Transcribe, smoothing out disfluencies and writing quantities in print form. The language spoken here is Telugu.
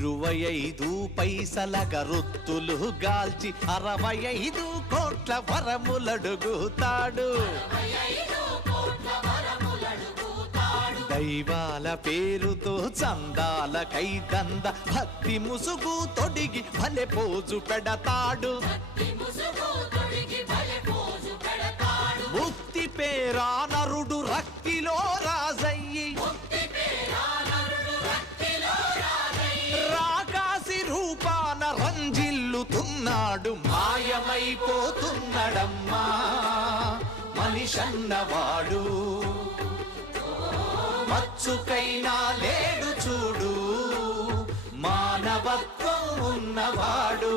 25 పైసల గరుత్తులు గాల్చి 65 కోట్ల వరములడుగుతాడు. దైవాల పేరుతో చందాల కైదంద భక్తి ముసుగు తొడిగి భలే పోజు పెడతాడు. ముక్తి పేరా నరుడు రక్తిలో రాజయ్యి రాకాసి రూపాన రంజిల్లుతున్నాడు. మాయమైపోతున్నాడమ్మా మనిషన్నవాడు. మచ్చుకైనా లేడు చూడు మానవత్వం ఉన్నవాడు.